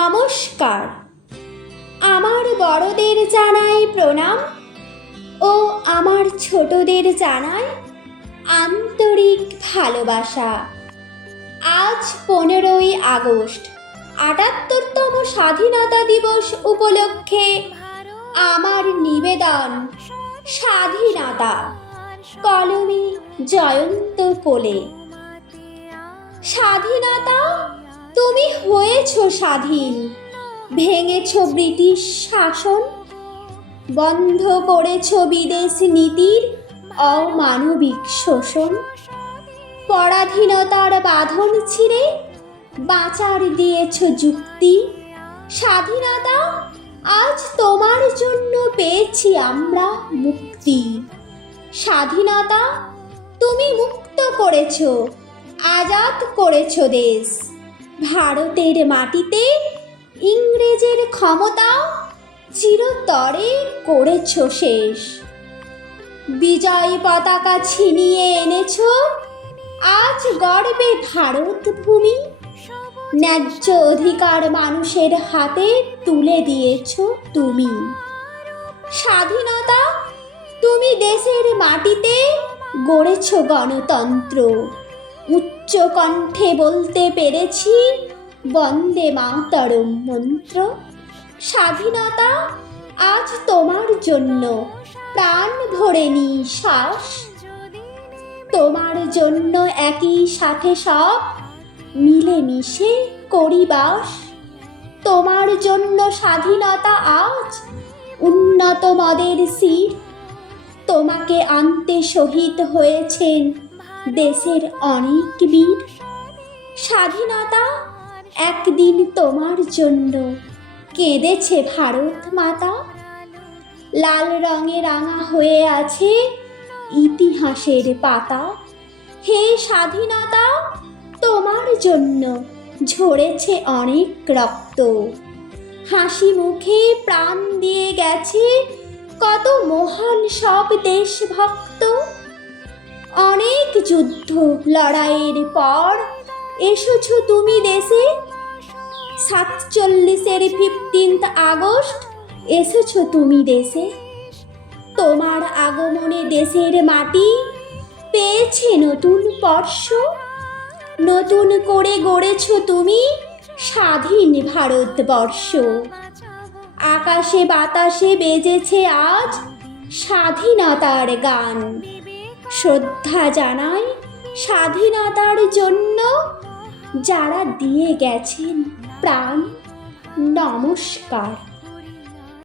নমস্কার। আমার বড়দের জানাই প্রণাম ও আমার ছোটদের জানাই আন্তরিক ভালোবাসা। আজ 15ই আগস্ট, ৭৮তম স্বাধীনতা দিবস উপলক্ষে আমার নিবেদন স্বাধীনতা, কলমে জয়ন্ত কোলে। স্বাধীনতা, তুমি হয়েছ স্বাধীন, ভেঙেছ ব্রিটিশ শাসন, বন্ধ করেছ বিদেশ নীতির অমানবিক শোষণ, পরাধীনতার বাঁধন ছিঁড়ে বাঁচার দিয়েছ যুক্তি। স্বাধীনতা, আজ তোমার জন্য পেয়েছি আমরা মুক্তি। স্বাধীনতা, তুমি মুক্ত করেছ, আজাদ করেছ দেশ। ভারতের মাটিতে ইংরেজের ক্ষমতা চিরতরে করেছ শেষ। বিজয় পতাকা ছিনিয়ে এনেছ, আজ গর্বে ভারত ভূমি। ন্যায্য অধিকার মানুষের হাতে তুলে দিয়েছ তুমি। স্বাধীনতা, তুমি দেশের মাটিতে গড়েছ গণতন্ত্র। উচ্চ কণ্ঠে বলতে পেরেছি বন্দে মাতরম মন্ত্র। স্বাধীনতা, আজ তোমার জন্য প্রাণ ভরে নিঃশ্বাস। তোমার জন্য একই সাথে সব মিলেমিশে করি বাস। তোমার জন্য স্বাধীনতা আজ উন্নত মদের সির। তোমাকে আনতে শহীদ হয়েছেন দেশের অনেক বীর। স্বাধীনতা, একদিন তোমার জন্য কেঁদেছে ভারত মাতা। লাল রঙে রাঙা হয়ে আছে ইতিহাসের পাতা। হে স্বাধীনতা, তোমার জন্য ঝরেছে অনেক রক্ত। হাসি মুখে প্রাণ দিয়ে গেছে কত মহান সব দেশভক্ত। অনেক যুদ্ধ লড়াইয়ের পর এসেছ তুমি দেশে। 47-এর 15 আগস্ট এসেছ তুমি দেশে। তোমার আগমনে দেশের মাটি পেয়েছে নতুন স্পর্শ। নতুন করে গড়েছ তুমি স্বাধীন ভারতবর্ষ। আকাশে বাতাসে বেজেছে আজ স্বাধীনতার গান। শ্রদ্ধা জানাই স্বাধীনতার জন্য যারা দিয়ে গেছেন প্রাণ। নমস্কার।